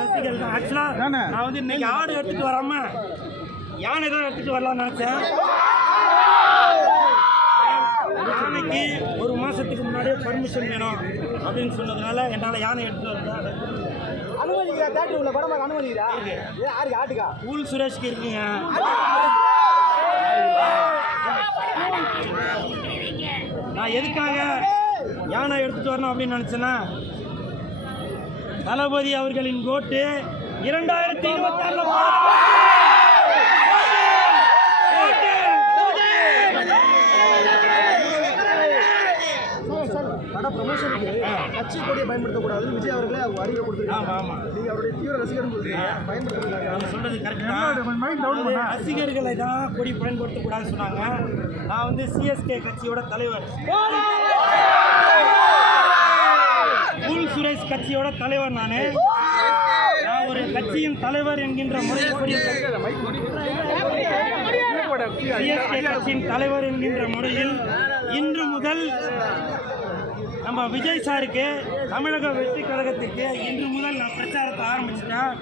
ரசிகர்கள் தான். ஆக்சுவலா நான் வந்து இன்னைக்கு ஆடு எடுத்துட்டு வராம யானை தான் எடுத்துட்டு வரலாம்னு நினைச்சேன். யானைக்கு ஒரு மாசத்துக்கு முன்னாடியே பர்மிஷன் வேணும் அப்படின்னு சொன்னதுனால என்னால் யானை எடுத்துட்டு வரல. கூல் சுரேஷ்க்கு இருக்குங்க. நான் எதுக்காக யானை எடுத்துட்டு வரணும் அப்படின்னு நினைச்சேன்னா, தளபதி அவர்களின் கோட்டு 2026 ப்ரமோஷனுக்கு கட்சி கொடியை பயன்படுத்தக்கூடாதுன்னு விஜய் அவர்களே அறிக்கை கொடுத்துருக்காங்க. நீங்க அவருடைய தீவிர ரசிகர் பயன்படுத்துறாங்க. சொல்றது கரெக்ட். ரசிகர்களை தான் கொடி பயன்படுத்தக்கூடாதுன்னு சொன்னாங்க. நான் வந்து சிஎஸ்கே கட்சியோட தலைவர், கூல் சுரேஷ் கட்சியோட தலைவர். நான் ஒரு கட்சியின் தலைவர் என்கின்ற முறையில் சிஎஸ்கே கட்சியின் தலைவர் என்கின்ற முறையில் இன்று முதல் நம்ம விஜய் சாருக்கு, தமிழக வெற்றி கழகத்துக்கு இன்று முதல் நான் பிரச்சாரத்தை ஆரம்பிச்சிட்டேன்.